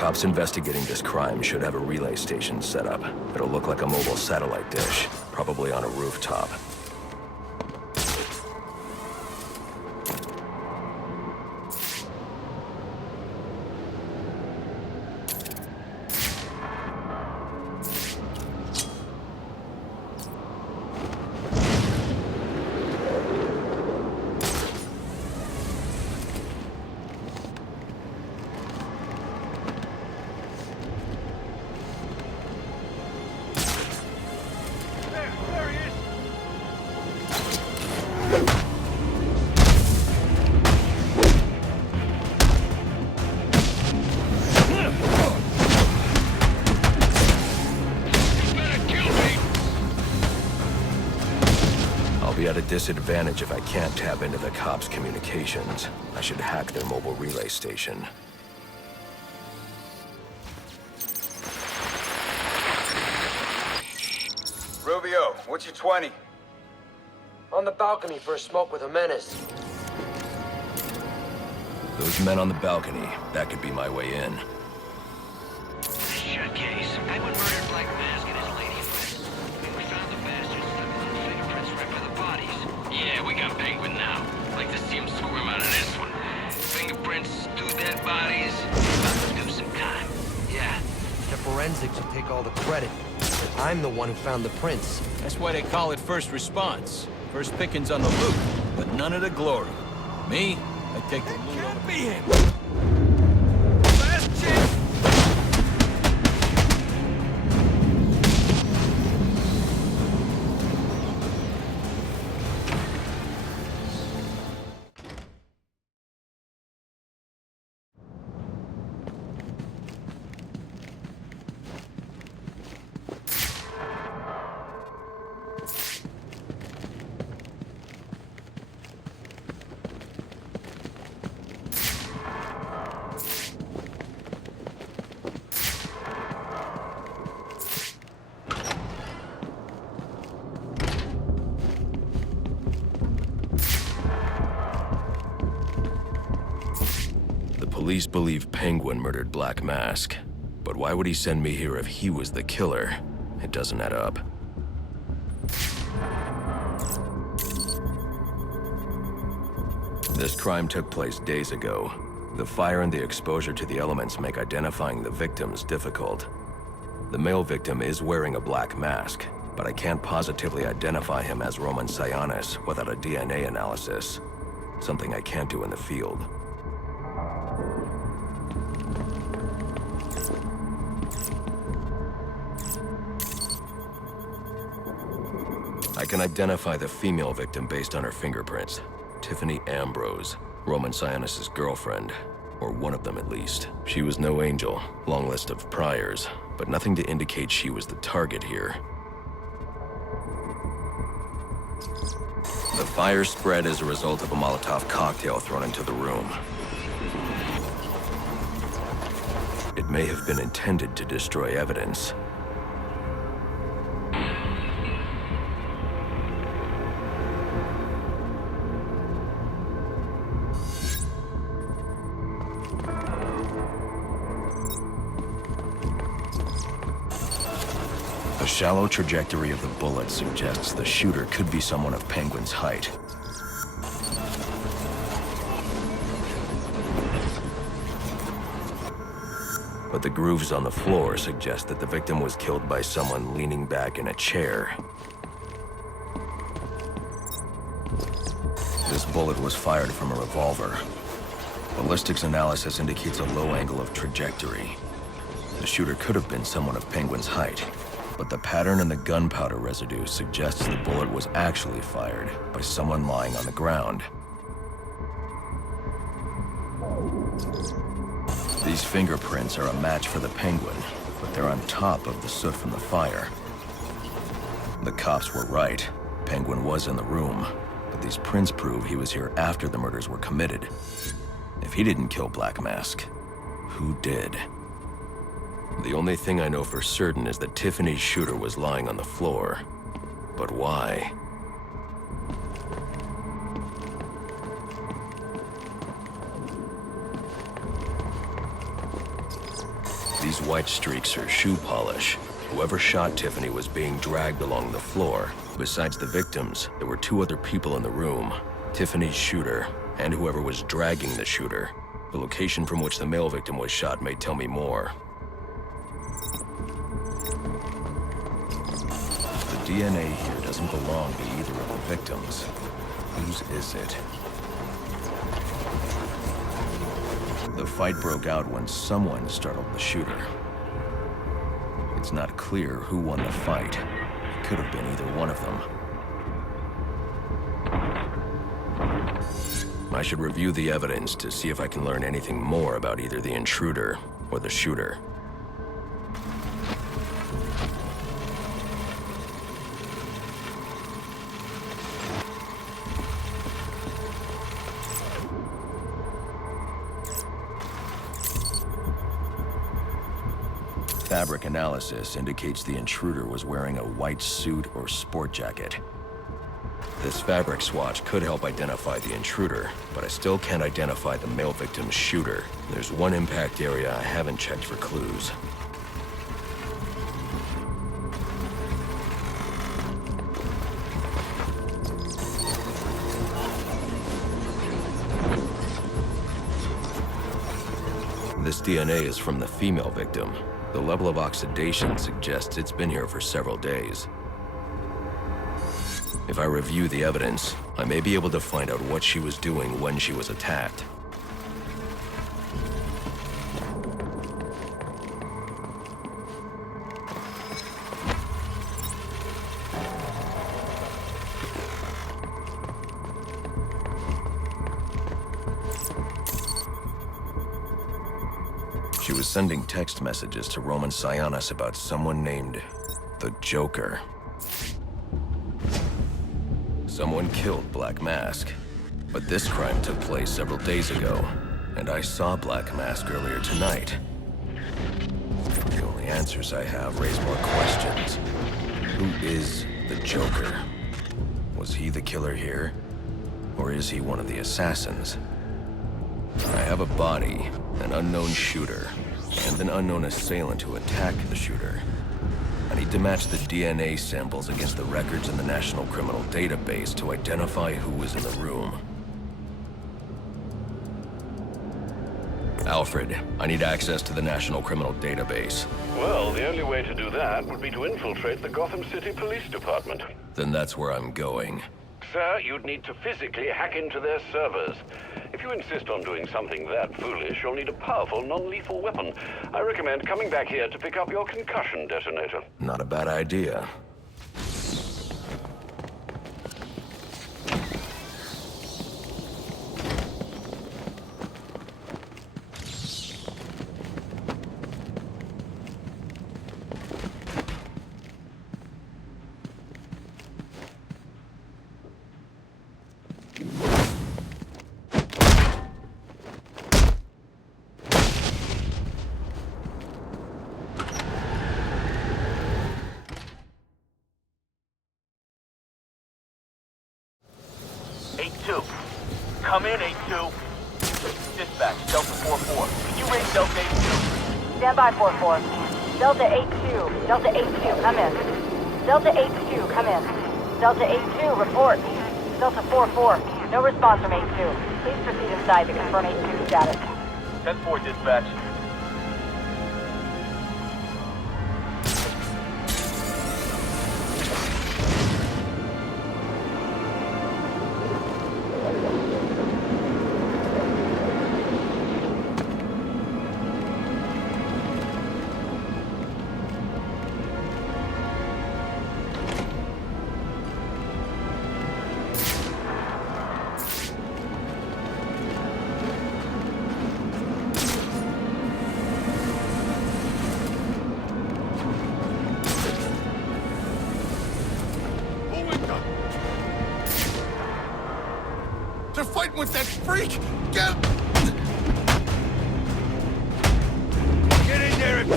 Cops investigating this crime should have a relay station set up. It'll look like a mobile satellite dish, probably on a rooftop. At a disadvantage if I can't tap into the cops' communications. I should hack their mobile relay station. Rubio, what's your 20? On the balcony for a smoke with Jimenez. Those men on the balcony, that could be my way in. Shut case. Penguin murdered Black Mask and his lady friends. We found the bastards stuck with little fingerprints right by the bodies. Yeah, we got Penguin now. Like to see him squirm out of this one. Fingerprints, 2 dead bodies. About to do some time. Yeah. The forensics will take all the credit. I'm the one who found the prints. That's why they call it first response. First pickings on the loot, but none of the glory. Me, I take the loot over. Be him! Last chance! Police believe Penguin murdered Black Mask, but why would he send me here if he was the killer? It doesn't add up. This crime took place days ago. The fire and the exposure to the elements make identifying the victims difficult. The male victim is wearing a black mask, but I can't positively identify him as Roman Sionis without a DNA analysis. Something I can't do in the field. I can identify the female victim based on her fingerprints. Tiffany Ambrose, Roman Sionis' girlfriend, or one of them at least. She was no angel, long list of priors, but nothing to indicate she was the target here. The fire spread as a result of a Molotov cocktail thrown into the room. It may have been intended to destroy evidence. The shallow trajectory of the bullet suggests the shooter could be someone of Penguin's height. But the grooves on the floor suggest that the victim was killed by someone leaning back in a chair. This bullet was fired from a revolver. Ballistics analysis indicates a low angle of trajectory. The shooter could have been someone of Penguin's height, but the pattern in the gunpowder residue suggests the bullet was actually fired by someone lying on the ground. These fingerprints are a match for the Penguin, but they're on top of the soot from the fire. The cops were right. Penguin was in the room, but these prints prove he was here after the murders were committed. If he didn't kill Black Mask, who did? The only thing I know for certain is that Tiffany's shooter was lying on the floor. But why? These white streaks are shoe polish. Whoever shot Tiffany was being dragged along the floor. Besides the victims, there were 2 other people in the room. Tiffany's shooter, and whoever was dragging the shooter. The location from which the male victim was shot may tell me more. The DNA here doesn't belong to either of the victims. Whose is it? The fight broke out when someone startled the shooter. It's not clear who won the fight. It could have been either one of them. I should review the evidence to see if I can learn anything more about either the intruder or the shooter. Fabric analysis indicates the intruder was wearing a white suit or sport jacket. This fabric swatch could help identify the intruder, but I still can't identify the male victim's shooter. There's one impact area I haven't checked for clues. This DNA is from the female victim. The level of oxidation suggests it's been here for several days. If I review the evidence, I may be able to find out what she was doing when she was attacked. She was sending text messages to Roman Sionis about someone named the Joker. Someone killed Black Mask, but this crime took place several days ago, and I saw Black Mask earlier tonight. The only answers I have raise more questions. Who is the Joker? Was he the killer here? Or is he one of the assassins? I have a body, an unknown shooter, and an unknown assailant who attacked the shooter. I need to match the DNA samples against the records in the National Criminal Database to identify who was in the room. Alfred, I need access to the National Criminal Database. Well, the only way to do that would be to infiltrate the Gotham City Police Department. Then that's where I'm going. Sir, you'd need to physically hack into their servers. If you insist on doing something that foolish, you'll need a powerful, non-lethal weapon. I recommend coming back here to pick up your concussion detonator. Not a bad idea. Come in, 8-2. Dispatch, Delta 4-4. Can you raise Delta 8-2? Stand by, 4-4. Delta 8-2. Delta 8-2, come in. Delta 8-2, come in. Delta 8-2, report. Delta 4-4. No response from 8-2. Please proceed inside to confirm 8-2 status. 10-4, dispatch. They're fighting with that freak! Get in there and...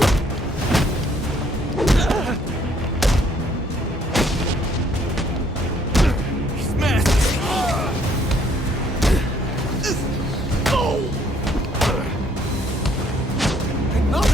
He's masked! Oh! Enough!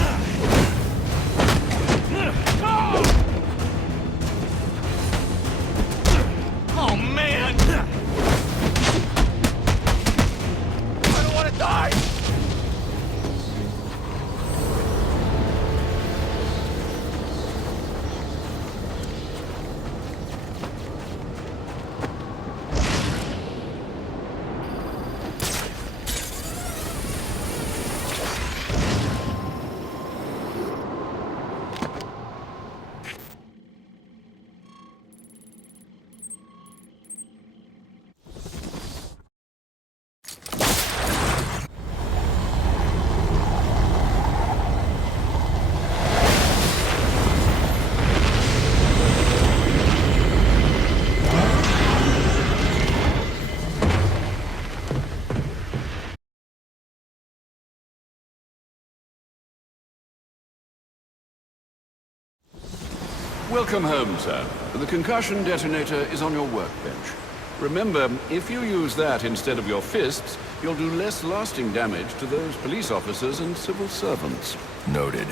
Welcome home, sir. The concussion detonator is on your workbench. Remember, if you use that instead of your fists, you'll do less lasting damage to those police officers and civil servants. Noted.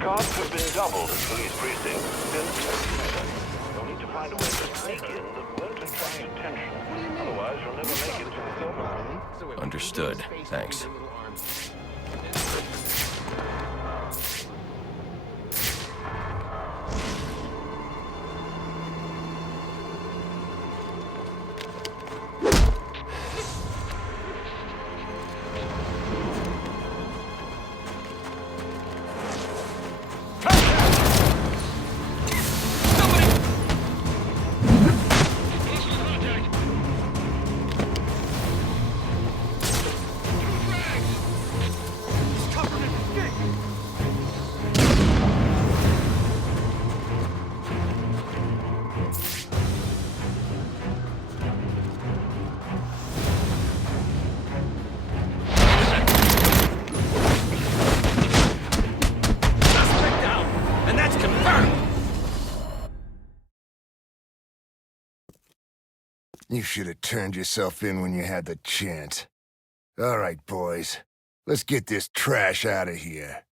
Guards have been doubled at police precincts since the murder. You'll need to find a way to sneak in that won't attract attention. Otherwise, you'll never make it to the silver. Understood. Thanks. You should have turned yourself in when you had the chance. All right, boys. Let's get this trash out of here.